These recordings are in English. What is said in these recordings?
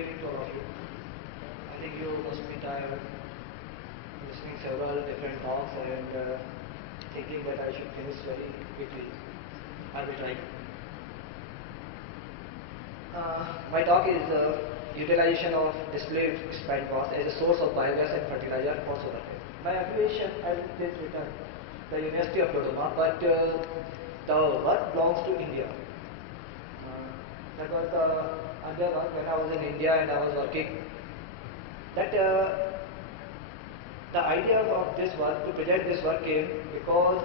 evening to all of you. I think you must be tired listening several different talks and thinking that I should finish very quickly. I will try. My talk is utilization of distilled spent waste as a source of biogas and fertilizer for solar field. My affiliation, as it is written, the University of Dodoma, but the work belongs to India. That was the earlier work when I was in India and I was working. That the idea of this work, to present this work, came because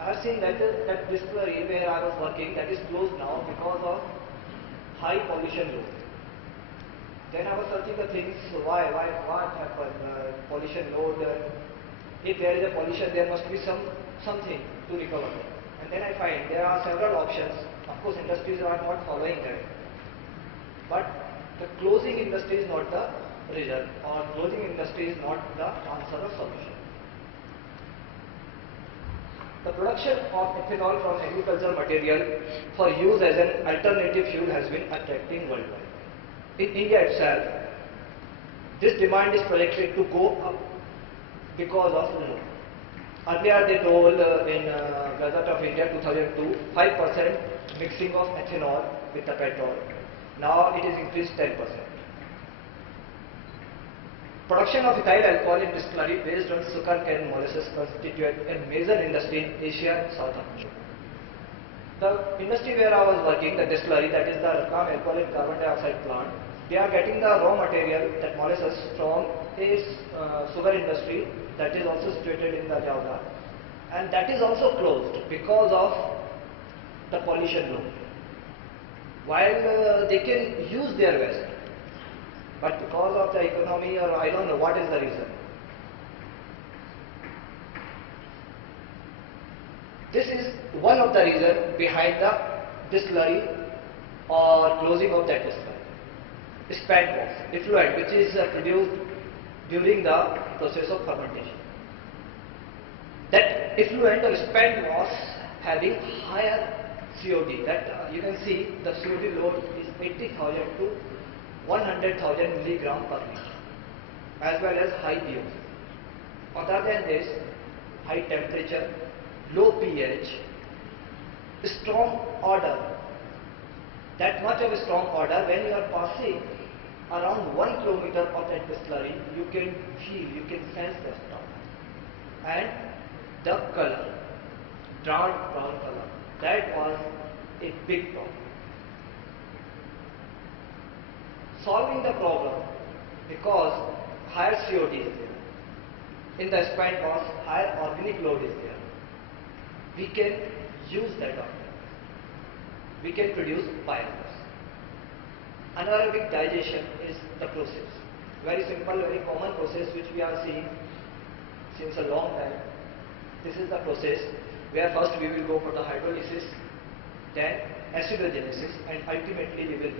I have seen that that distillery where I was working, that is closed now because of high pollution load. Then I was searching the things, what happened, pollution load, if there is a pollution there must be something to recover. And then I find there are several options. Of course industries are not following that. But the closing industry is not the result, or closing industry is not the answer or solution. The production of ethanol from agricultural material for use as an alternative fuel has been attracting worldwide. In India itself, this demand is projected to go up because of law. Earlier they told in Gazette of India 2002, 5% mixing of ethanol with the petrol. Now it is increased 10%. Production of ethyl alcohol in distillery based on sugar cane molasses constitute a major industry in Asia and South America. The industry where I was working, the distillery, that is the Rakam alcohol and carbon dioxide plant, they are getting the raw material, that molasses, from a sugar industry that is also situated in the Jaora, and that is also closed because of the pollution load. While they can use their waste, but because of the economy, or I don't know what is the reason. This is one of the reasons behind the distillery or closing of that distillery. Spent waste, effluent, which is produced during the process of fermentation. That effluent or spent waste having higher COD, that you can see the COD load is 80,000 to 100,000 milligram per liter, as well as high pH. Other than this, high temperature, low pH, strong odor. That much of a strong odor, when you are passing around 1 kilometer of that distillery, you can feel, you can sense the strong. And the color, dark brown color, that was a big problem. Solving the problem, because higher COD is there, in the spent waste higher organic load is there, we can use that organic. We can produce biogas. Anaerobic digestion is the process. Very simple, very common process which we are seeing since a long time. This is the process where first we will go for the hydrolysis, then acidogenesis, and ultimately we will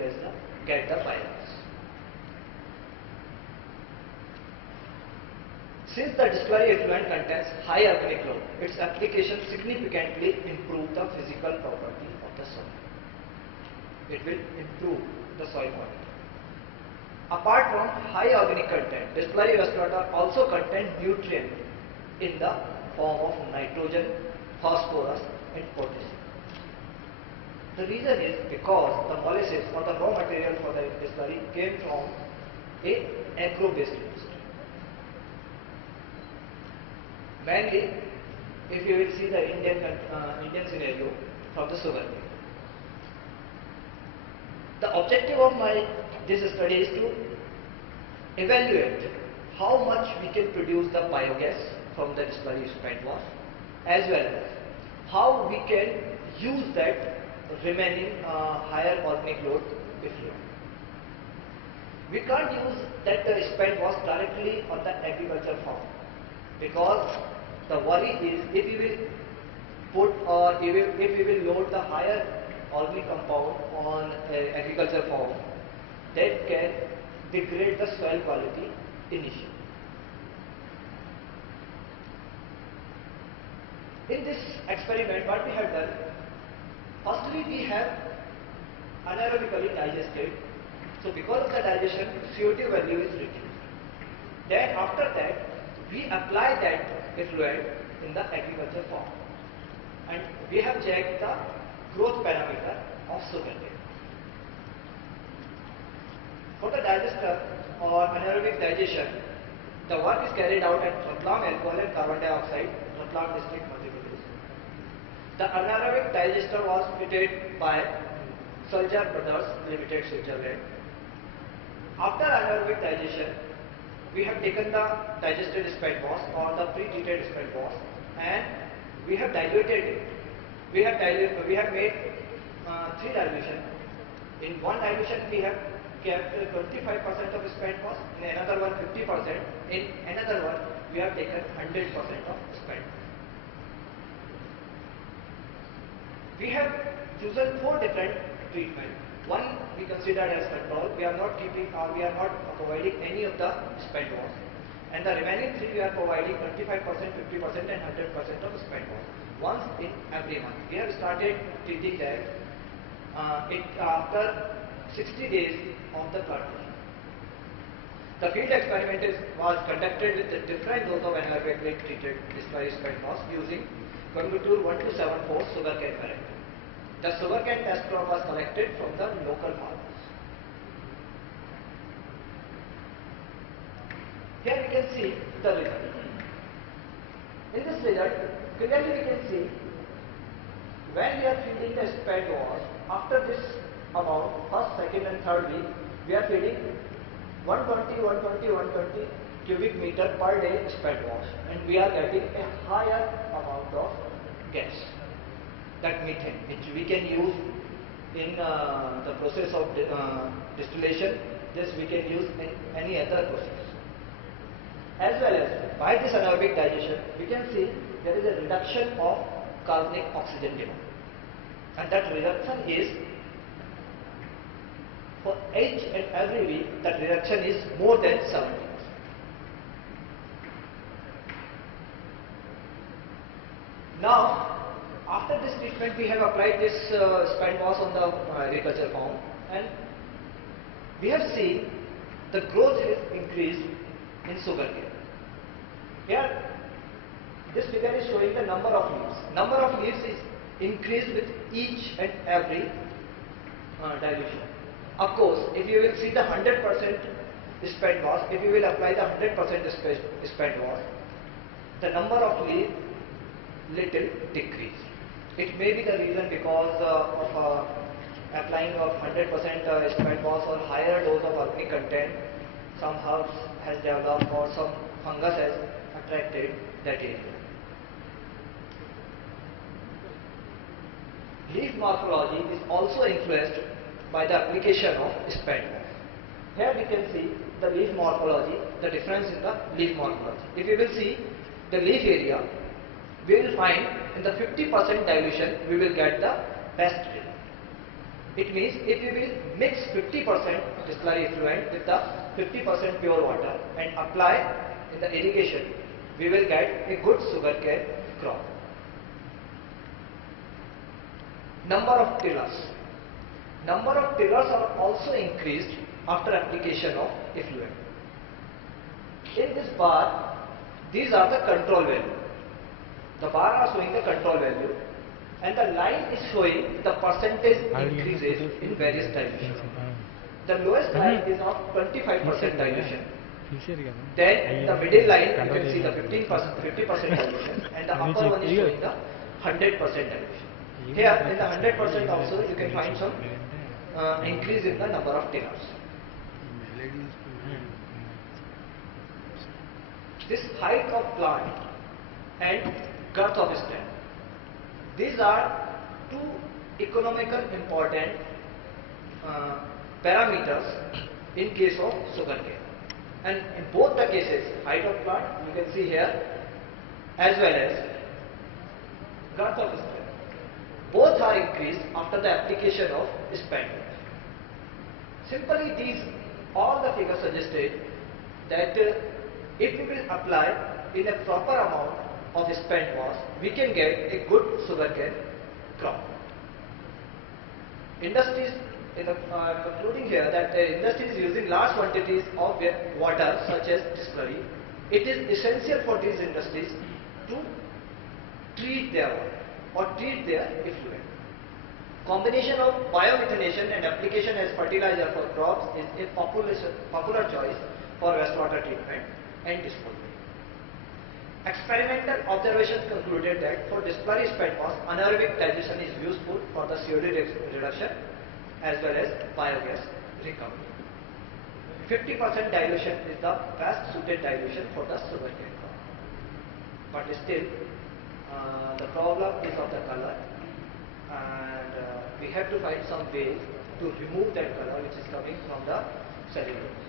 get the biogas. Since the distillery effluent contains high organic load, its application significantly improve the physical property of the soil. It will improve the soil quality. Apart from high organic content, distillery wastewater also contain nutrients in the form of nitrogen, phosphorus, and potassium. The reason is because the molasses or the raw material for the distillery came from a agro-based industry. Mainly, if you will see the Indian scenario from the sugar cane. The objective of this study is to evaluate how much we can produce the biogas from the distillery spent waste, as well as how we can use that remaining higher organic load effluent. We can't use that spent waste directly on the agriculture farm, because the worry is if we will put, or if we will load the higher organic compound on agriculture farm, that can degrade the soil quality initially. In this experiment, what we have done, firstly we have anaerobically digested So because of the digestion, CO2 value is reduced. Then after that, we apply that effluent in the agriculture farm. And we have checked the growth parameter of sugarcane. For the digester or anaerobic digestion, the work is carried out at Ratlam Alcohol and Carbon Dioxide, Ratlam District, Madhya Pradesh. The anaerobic digester was fitted by Sulzer Brothers Limited, Switzerland. After anaerobic digestion, we have taken the digested spent wash or the pre-treated spent wash and we have diluted it. We have made 3 dilution. In one dilution we have kept 25% of spent wash, in another one 50%, in another one we have taken 100% of spent. We have chosen 4 different treatments. One we considered as control. We are not keeping or we are not providing any of the spent wash. And the remaining 3 we are providing 25%, 50% and 100% of spent wash. Once in every month. We have started treating that after 60 days of the plantation. The field experiment was conducted with a different dose of anaerobically treated distillery spent wash using Coimbatore 1274 sugarcane variety. The sugarcane test crop was collected from the local farmers. Here we can see the result. In this result, clearly we can see when we are feeding the spent wash, after this amount, first, second and third week, we are feeding 120 cubic meter per day spent wash and we are getting a higher amount of gas, that methane, which we can use in the process of distillation. This we can use in any other process. As well as by this anaerobic digestion, we can see there is a reduction of carbonic oxygen demand, and that reduction is for each and every week, that reduction is more than 70%. Now, after this treatment, we have applied this spent wash on the agriculture farm, and we have seen the growth is increased in sugarcane. Here, this figure is showing the number of leaves. Number of leaves is increased with each and every dilution. Of course, if you will see the 100% spent wash, if you will apply the 100% spent wash, the number of leaves little decrease. It may be the reason because of applying of 100% spent wash or higher dose of organic content. Some herbs has developed or some fungus has attracted that area. Leaf morphology is also influenced by the application of spent wash. Here we can see the leaf morphology, the difference in the leaf morphology. If you will see the leaf area, we will find in the 50% dilution we will get the best result. It means if we will mix 50% distillery effluent with the 50% pure water and apply in the irrigation, we will get a good sugarcane crop. Number of tillers. Number of tillers are also increased after application of effluent. In this bar, these are the control value. The bar are showing the control value and the line is showing the percentage increases in various dilutions. The lowest line is of 25% dilution. Then the middle line you can see the 50% dilution and the upper one is showing the 100% dilution. Here in the 100% also you can find some increase in the number of tillers. This height of plant and girth of stem, these are two economical important parameters in case of sugarcane. And in both the cases, height of plant you can see here as well as girth of stem, both are increased after the application of spent wash. Simply these all the figures suggested that if we will apply in a proper amount of spent wash, we can get a good sugarcane crop. Industries concluding here that the industry is using large quantities of water such as distillery. It is essential for these industries to treat their water or treat their effluent. Combination of biomethanation and application as fertilizer for crops is a popular choice for wastewater treatment and disposal. Experimental observations concluded that for distillery spent mass, anaerobic digestion is useful for the COD reduction as well as biogas recovery. 50% dilution is the best suited dilution for the sugarcane crop. But still, the problem is of the color, and we have to find some way to remove that color which is coming from the cellulose.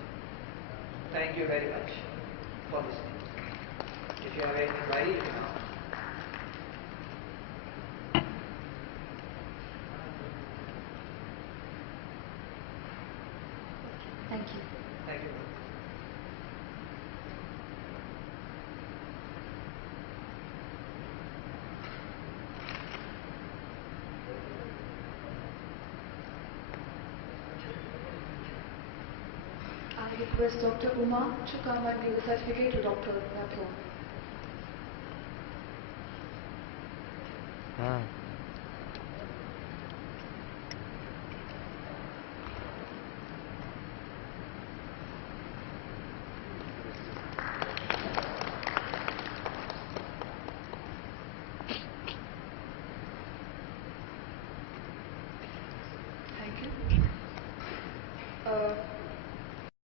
Thank you very much for listening. If you have any query, you can ask. Thank you. Thank you. I request Dr. Uma to come and give the certificate to Dr. Rathore.